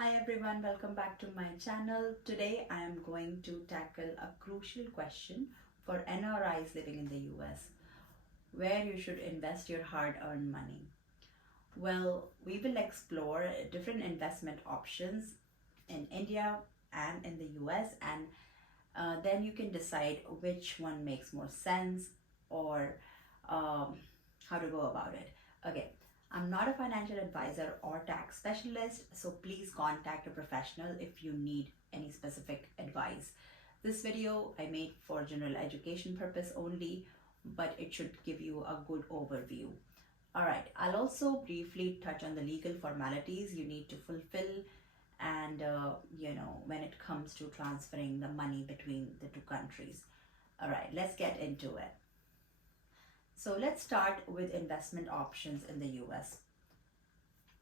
Hi everyone, welcome back to my channel. Today I am going to tackle a crucial question for NRIs living in the US, where you should invest your hard-earned money. Well, we will explore different investment options in India and in the US, and then you can decide which one makes more sense or um, how to go about it. Okay, I'm not a financial advisor or tax specialist, so please contact a professional if you need any specific advice. This video I made for general education purpose only, but it should give you a good overview. Alright, I'll also briefly touch on the legal formalities you need to fulfill and when it comes to transferring the money between the two countries. Alright, let's get into it. So let's start with investment options in the US.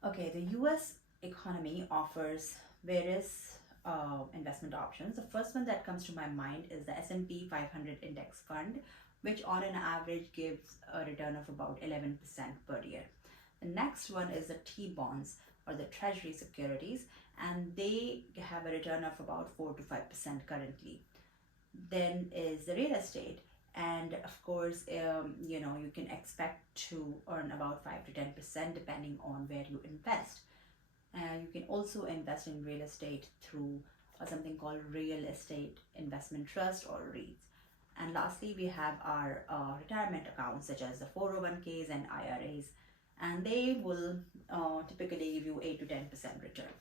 Okay, the US economy offers various investment options. The first one that comes to my mind is the S&P 500 index fund, which on an average gives a return of about 11% per year. The next one is the T-bonds or the treasury securities, and they have a return of about 4 to 5% currently. Then is the real estate, and of course you can expect to earn about 5 to 10% depending on where you invest. You can also invest in real estate through something called real estate investment trust or REITs. And lastly, we have our retirement accounts such as the 401ks and IRAs, and they will typically give you 8 to 10% return.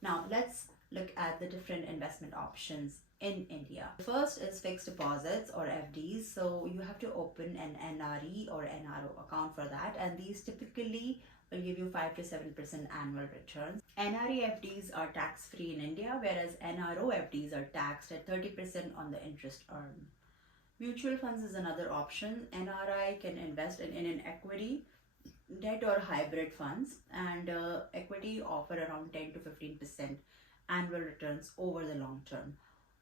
Now let's look at the different investment options in India. The first is fixed deposits or FDs. So you have to open an NRE or NRO account for that, and these typically will give you 5 to 7% annual returns. NRE FDs are tax-free in India, whereas NRO FDs are taxed at 30% on the interest earned. Mutual funds is another option. NRI can invest in an equity, debt or hybrid funds, and equity offer around 10 to 15% annual returns over the long term.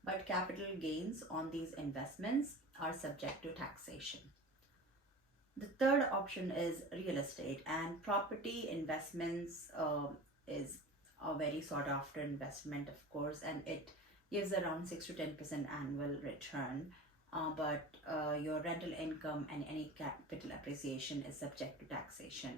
But capital gains on these investments are subject to taxation. The third option is real estate, and property investments is a very sought after investment, of course, and it gives around 6 to 10% annual return. But your rental income and any capital appreciation is subject to taxation.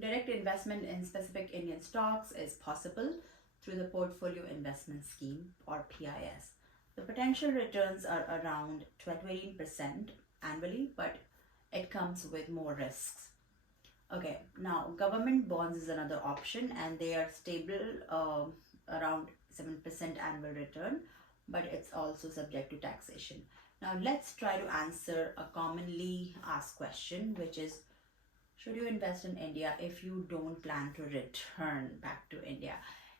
Direct investment in specific Indian stocks is possible through the Portfolio Investment Scheme or PIS. The potential returns are around 12 to 18% annually, but it comes with more risks. Okay, now government bonds is another option, and they are stable around 7% annual return, but it's also subject to taxation. Now let's try to answer a commonly asked question, which is, should you invest in India if you don't plan to return back to India?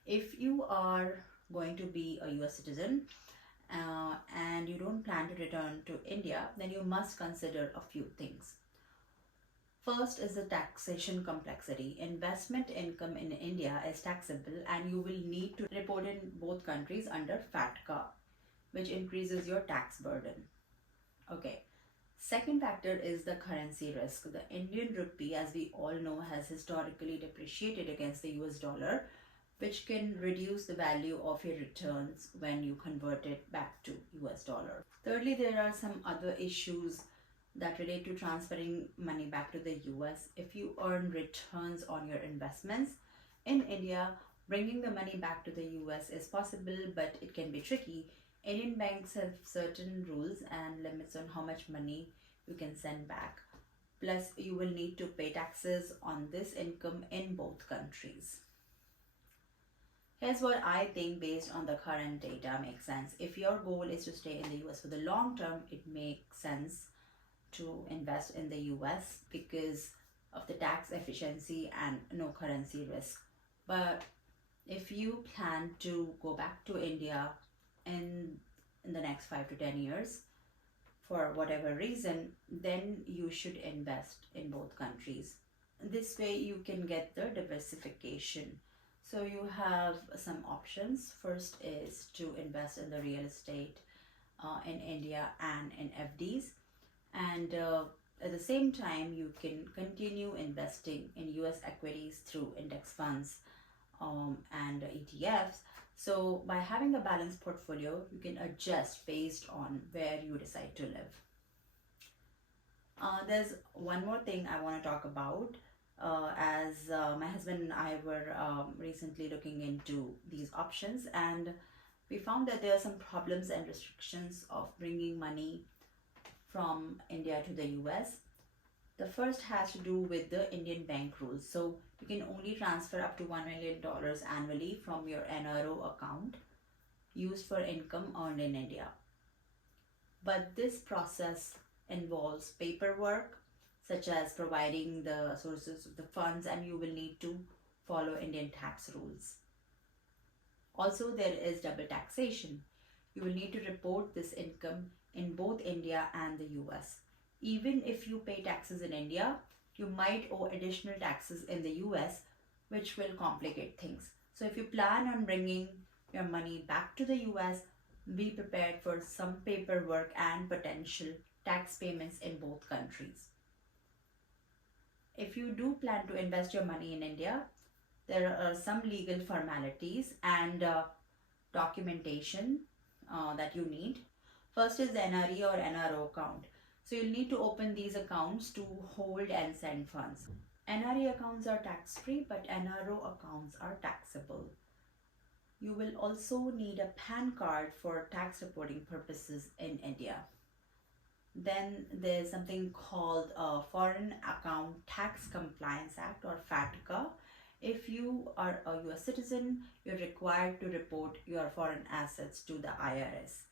If you are going to be a US citizen and you don't plan to return to India, then you must consider a few things. First is the taxation complexity. Investment income in India is taxable, and you will need to report in both countries under FATCA, which increases your tax burden. Okay. Second factor is the currency risk. The Indian rupee, as we all know, has historically depreciated against the US dollar, which can reduce the value of your returns when you convert it back to US dollar. Thirdly, there are some other issues that relate to transferring money back to the US. If you earn returns on your investments in India, bringing the money back to the US is possible, but it can be tricky. Indian banks have certain rules and limits on how much money you can send back. Plus, you will need to pay taxes on this income in both countries. Here's what I think based on the current data makes sense. If your goal is to stay in the US for the long term, it makes sense to invest in the US because of the tax efficiency and no currency risk. But if you plan to go back to India in the next 5 to 10 years for whatever reason, then you should invest in both countries. This way you can get the diversification. So you have some options. First is to invest in the real estate in India and in FDs, and at the same time you can continue investing in US equities through index funds and ETFs. So by having a balanced portfolio, you can adjust based on where you decide to live. There's one more thing I want to talk about. As my husband and I were recently looking into these options, and we found that there are some problems and restrictions of bringing money from India to the US. The first has to do with the Indian bank rules. So you can only transfer up to $1 million annually from your NRO account used for income earned in India. But this process involves paperwork, such as providing the sources of the funds, and you will need to follow Indian tax rules. Also, there is double taxation. You will need to report this income in both India and the US. Even if you pay taxes in India, you might owe additional taxes in the US, which will complicate things. So if you plan on bringing your money back to the US, be prepared for some paperwork and potential tax payments in both countries. If you do plan to invest your money in India, there are some legal formalities and documentation that you need. First is the NRI or NRO account. So you'll need to open these accounts to hold and send funds. NRI accounts are tax-free, but NRO accounts are taxable. You will also need a PAN card for tax reporting purposes in India. Then there's something called a Foreign Account Tax Compliance Act, or FATCA. If you are a US citizen, you're required to report your foreign assets to the IRS.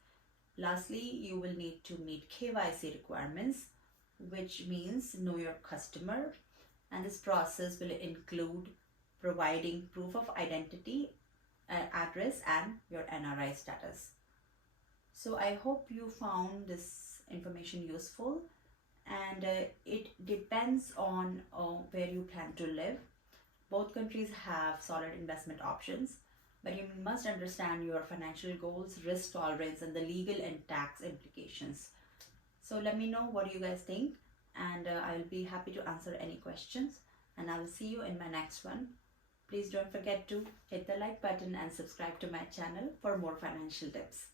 Lastly, you will need to meet KYC requirements, which means know your customer, and this process will include providing proof of identity, address, and your NRI status. So I hope you found this information useful, and it depends on where you plan to live. Both countries have solid investment options, but you must understand your financial goals, risk tolerance, and the legal and tax implications. So let me know what you guys think, and I'll be happy to answer any questions, and I will see you in my next one. Please don't forget to hit the like button and subscribe to my channel for more financial tips.